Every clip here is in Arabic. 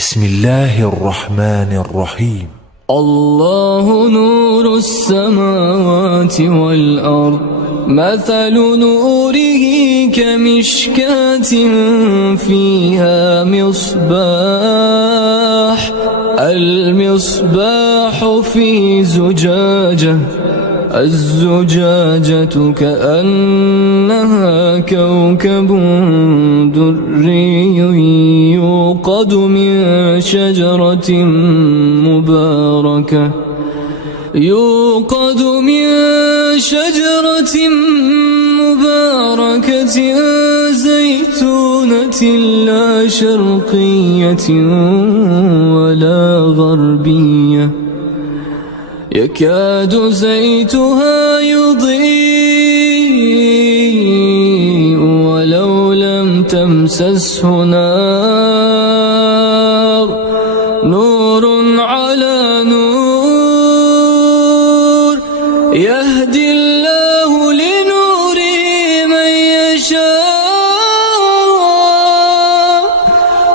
بسم الله الرحمن الرحيم. الله نور السماوات والأرض، مثل نوره كمشكاة فيها مصباح، المصباح في زجاجة، الزجاجة كأنها كوكب دري يوقد من شجرة مباركة زيتونة لا شرقية ولا غربية، يكاد زيتها يضيء ولو لم تمسسه نار، نور على نور، يهدي الله لنوره من يشاء،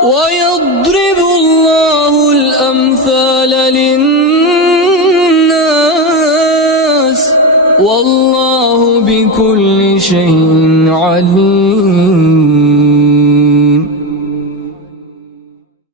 ويضرب الله الأمثال للناس، والله بكل شيء عليم.